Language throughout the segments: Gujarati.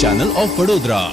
Channel of Vadodara.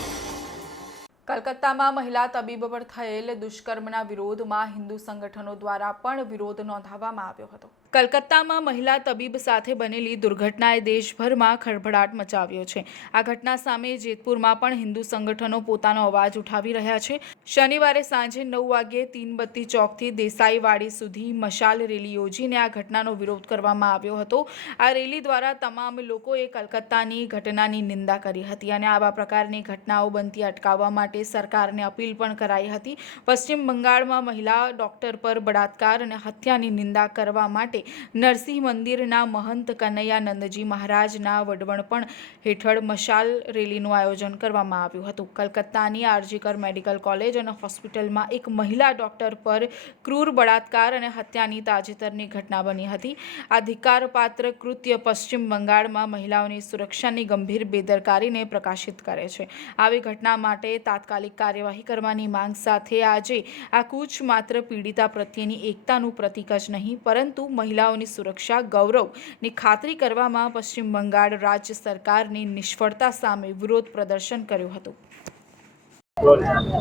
કલકત્તામાં મહિલા તબીબ પર થયેલ દુષ્કર્મના વિરોધમાં હિન્દુ સંગઠનો દ્વારા પણ વિરોધ નોંધાવવામાં આવ્યો હતો। કલકત્તામાં મહિલા તબીબ સાથે બનેલી દુર્ઘટનાએ દેશભરમાં ખળભળાટ મચાવ્યો છે। આ ઘટના સામે જેતપુરમાં પણ હિન્દુ સંગઠનો પોતાનો અવાજ ઉઠાવી રહ્યા છે। શનિવારે સાંજે 9 વાગ્યે તીનબત્તી ચોકથી દેસાઈવાડી સુધી મશાલ રેલી યોજીને આ ઘટનાનો વિરોધ કરવામાં આવ્યો હતો। આ રેલી દ્વારા તમામ લોકોએ કલકત્તાની ઘટનાની નિંદા કરી હતી અને આવા પ્રકારની ઘટનાઓ બનતી અટકાવવા માટે સરકારને અપીલ પણ કરાઈ હતી। પશ્ચિમ બંગાળમાં મહિલા ડોક્ટર પર બળાત્કાર અને હત્યાની નિંદા કરવા માટે નરસિંહ મંદિરના મહંત કનૈયાનંદજી મહારાજના વડવણપણ હેઠળ મશાલ રેલીનું આયોજન કરવામાં આવ્યું હતું। કલકત્તાની આરજીકર મેડિકલ કોલેજ અને હોસ્પિટલમાં એક મહિલા ડોક્ટર પર ક્રૂર બળાત્કાર અને હત્યાની તાજેતરની ઘટના બની હતી। આ ધિક્કારપાત્ર કૃત્ય પશ્ચિમ બંગાળમાં મહિલાઓની સુરક્ષાની ગંભીર બેદરકારીને પ્રકાશિત કરે છે। આવી ઘટના માટે તાત્કાલિક કાર્યવાહી કરવાની માંગ સાથે આજે આ કૂચ માત્ર પીડિતા પ્રત્યેની એકતાનું પ્રતીક જ નહીં પરંતુ મહિલાઓની સુરક્ષા ગૌરવની ખાતરી કરવામાં પશ્ચિમ બંગાળ રાજ્ય સરકારની નિષ્ફળતા સામે વિરોધ પ્રદર્શન કર્યું હતું।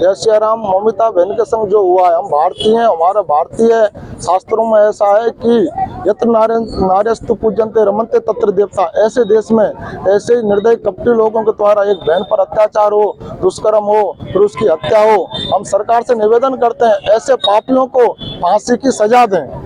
जय श्री राम। ममिता बहन के संग जो हुआ है, हम भारतीय हैं, हमारे भारतीय शास्त्रों में ऐसा है कि यत्र नार्यस्तु पूजन्ते रमन्ते तत्र देवता। ऐसे देश में ऐसे ही निर्दयी कपटी लोगों के द्वारा एक बहन पर अत्याचार हो, दुष्कर्म हो, फिर उसकी हत्या हो, हम सरकार से निवेदन करते हैं ऐसे पापियों को फांसी की सजा दें।